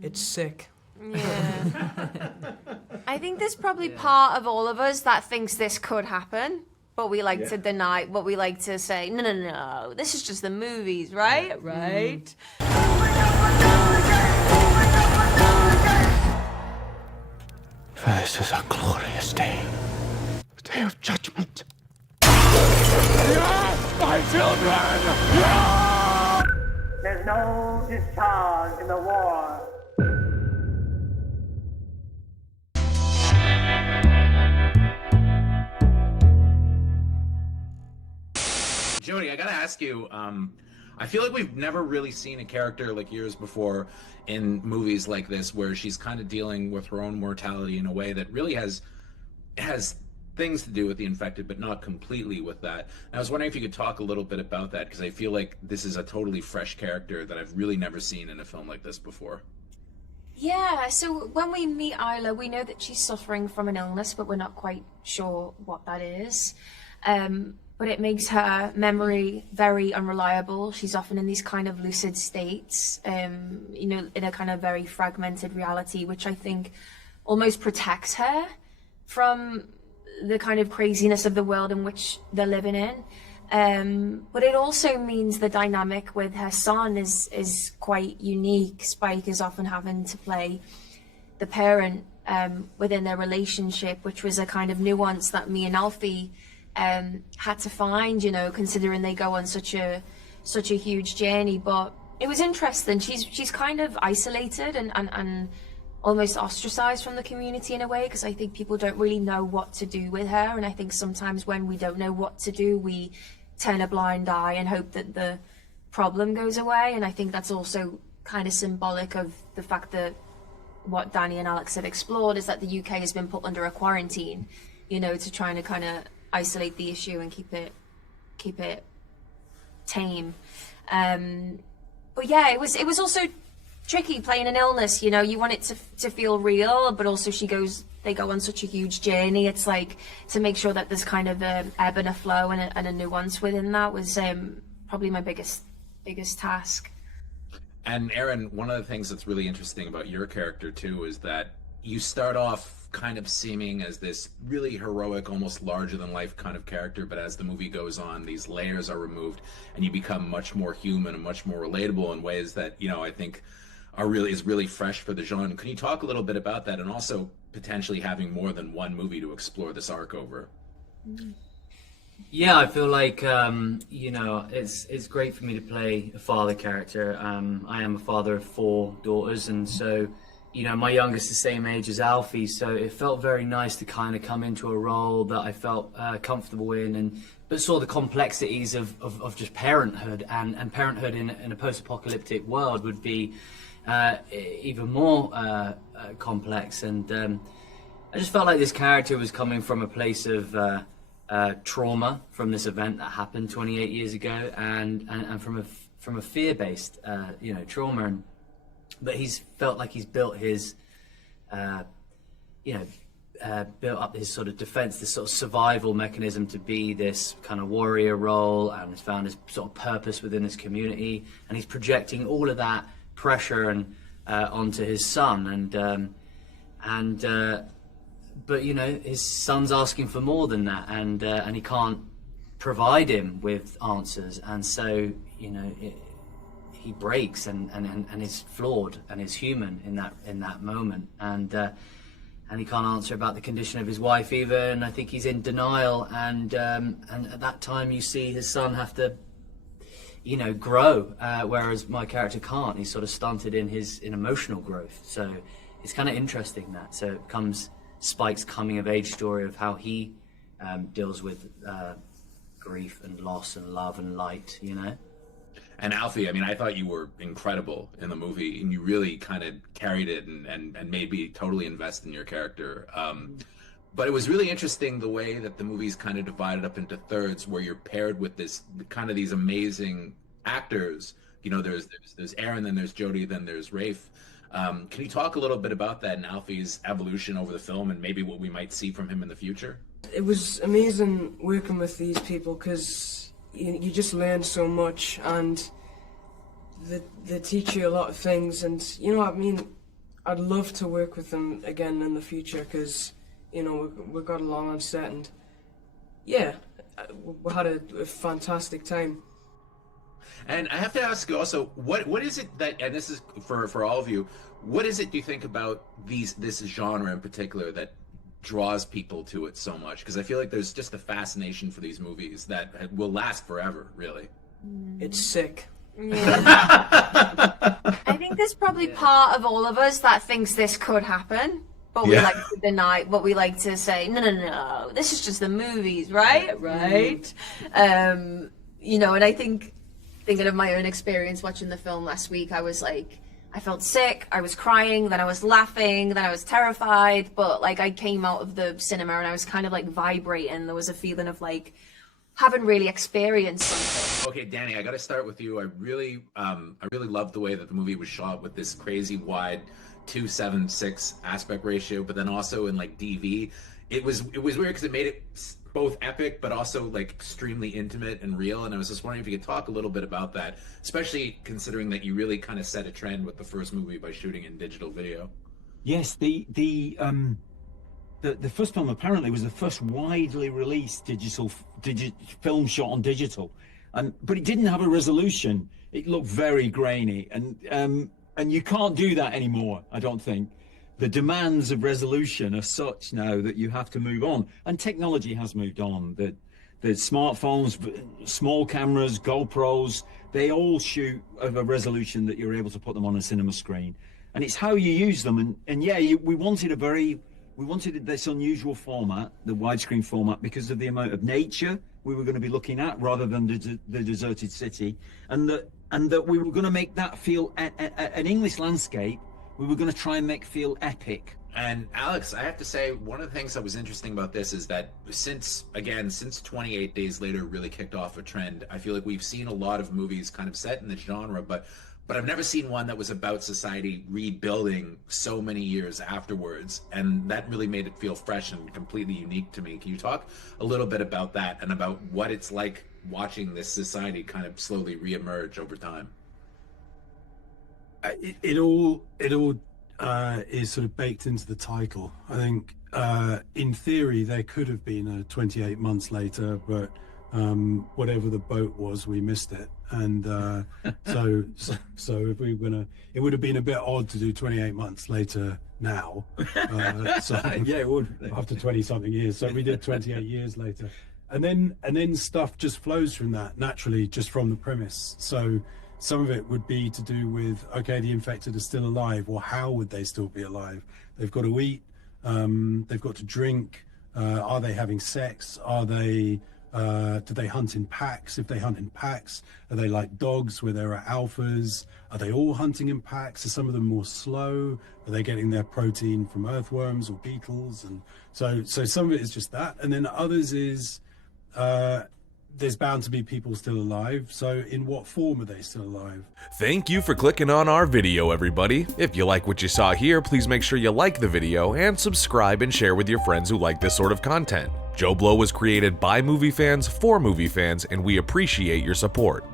It's sick. Yeah. I think there's probably part of all of us that thinks this could happen, but we like to deny, but we like to say, no, this is just the movies, right? Right? This is a glorious day. A day of judgment. My children! There's no discharge in the war. Jodie, I gotta ask you, I feel like we've never really seen a character like yours before in movies like this, where she's kind of dealing with her own mortality in a way that really has things to do with the infected, but not completely with that. And I was wondering if you could talk a little bit about that, because I feel like this is a totally fresh character that I've really never seen in a film like this before. Yeah, so when we meet Isla, we know that she's suffering from an illness, but we're not quite sure what that is. But it makes her memory very unreliable. She's often in these kind of lucid states, in a kind of very fragmented reality, which I think almost protects her from the kind of craziness of the world in which they're living in. But it also means the dynamic with her son is quite unique. Spike is often having to play the parent within their relationship, which was a kind of nuance that me and Alfie had to find, considering they go on such a huge journey. But it was interesting. She's kind of isolated and almost ostracized from the community in a way, because I think people don't really know what to do with her, and I think sometimes when we don't know what to do, we turn a blind eye and hope that the problem goes away. And I think that's also kind of symbolic of the fact that what Danny and Alex have explored is that the UK has been put under a quarantine, to try to kind of isolate the issue and keep it tame. But yeah, it was also tricky playing an illness. You want it to feel real, but also they go on such a huge journey. It's like, to make sure that there's kind of a ebb and a flow and a nuance within that was probably my biggest task. And Aaron, one of the things that's really interesting about your character too is that you start off kind of seeming as this really heroic, almost larger than life kind of character, but as the movie goes on, these layers are removed and you become much more human and much more relatable in ways that, I think is really fresh for the genre. Can you talk a little bit about that, and also potentially having more than one movie to explore this arc over? Yeah, I feel like it's great for me to play a father character. I am a father of 4 daughters, and so my youngest is the same age as Alfie, so it felt very nice to kind of come into a role that I felt comfortable in, but saw the complexities of just parenthood, and parenthood in a post-apocalyptic world would be even more complex. And I just felt like this character was coming from a place of trauma from this event that happened 28 years ago, and from a fear-based trauma, but he's felt like he's built his built up his sort of defense, this sort of survival mechanism to be this kind of warrior role, and has found his sort of purpose within his community, and he's projecting all of that pressure and onto his son, but his son's asking for more than that, and he can't provide him with answers, and so he breaks and is flawed and is human in that moment, and he can't answer about the condition of his wife either, and I think he's in denial, and at that time you see his son have to grow, whereas my character can't. He's sort of stunted in emotional growth, so it's kind of interesting that. So it comes Spike's coming of age story of how he deals with grief and loss and love and light, And Alfie, I thought you were incredible in the movie, and you really kind of carried it and made me totally invest in your character. But it was really interesting the way that the movie's kind of divided up into thirds, where you're paired with these amazing actors. There's Aaron, then there's Jodie, then there's Rafe. Can you talk a little bit about that and Alfie's evolution over the film, and maybe what we might see from him in the future? It was amazing working with these people, because you just learn so much, and they teach you a lot of things. And I'd love to work with them again in the future because, you know, we got along on set and, yeah, we had a fantastic time. And I have to ask you also, what is it that, and this is for all of you, what is it you think about this genre in particular that draws people to it so much? Because I feel like there's just a fascination for these movies that will last forever, really. It's sick. Yeah. I think there's probably part of all of us that thinks this could happen, but we like to deny, but we like to say, no, this is just the movies, right? Right. You know, and I think, thinking of my own experience watching the film last week, I was like, I felt sick, I was crying, then I was laughing, then I was terrified, but like I came out of the cinema and I was kind of like vibrating. There was a feeling of like, haven't really experienced something. Okay, Danny, I got to start with you. I really loved the way that the movie was shot with this crazy wide 2:7:6 aspect ratio, but then also in like DV. It was weird because it made it both epic, but also like extremely intimate and real. And I was just wondering if you could talk a little bit about that, especially considering that you really kind of set a trend with the first movie by shooting in digital video. Yes, the first film apparently was the first widely released digital film shot on digital, but it didn't have a resolution. It looked very grainy, and you can't do that anymore, I don't think. The demands of resolution are such now that you have to move on, and technology has moved on. The smartphones, small cameras, GoPros, they all shoot of a resolution that you're able to put them on a cinema screen, and it's how you use them. And yeah, we wanted this unusual format, the widescreen format, because of the amount of nature we were going to be looking at rather than the deserted city, and that we were going to make that feel an English landscape. We were going to try and make feel epic. And Alex, I have to say, one of the things that was interesting about this is that since 28 Days Later really kicked off a trend, I feel like we've seen a lot of movies kind of set in the genre, but I've never seen one that was about society rebuilding so many years afterwards, and that really made it feel fresh and completely unique to me. Can you talk a little bit about that and about what it's like watching this society kind of slowly reemerge over time? It all is sort of baked into the title. I think in theory there could have been a 28 months later, but whatever the boat was, we missed it. And so if we were gonna, it would have been a bit odd to do 28 months later now. Yeah, it would, after 20 something years. So we did 28 years later, and then stuff just flows from that naturally, just from the premise. So some of it would be to do with, okay, the infected are still alive. Well, how would they still be alive? They've got to eat, they've got to drink. Are they having sex? Are they do they hunt in packs? If they hunt in packs, are they like dogs where there are alphas? Are they all hunting in packs? Are some of them more slow? Are they getting their protein from earthworms or beetles? And so some of it is just that, and then others is there's bound to be people still alive. So in what form are they still alive? Thank you for clicking on our video, everybody. If you like what you saw here, please make sure you like the video and subscribe and share with your friends who like this sort of content. JoBlo was created by movie fans for movie fans, and we appreciate your support.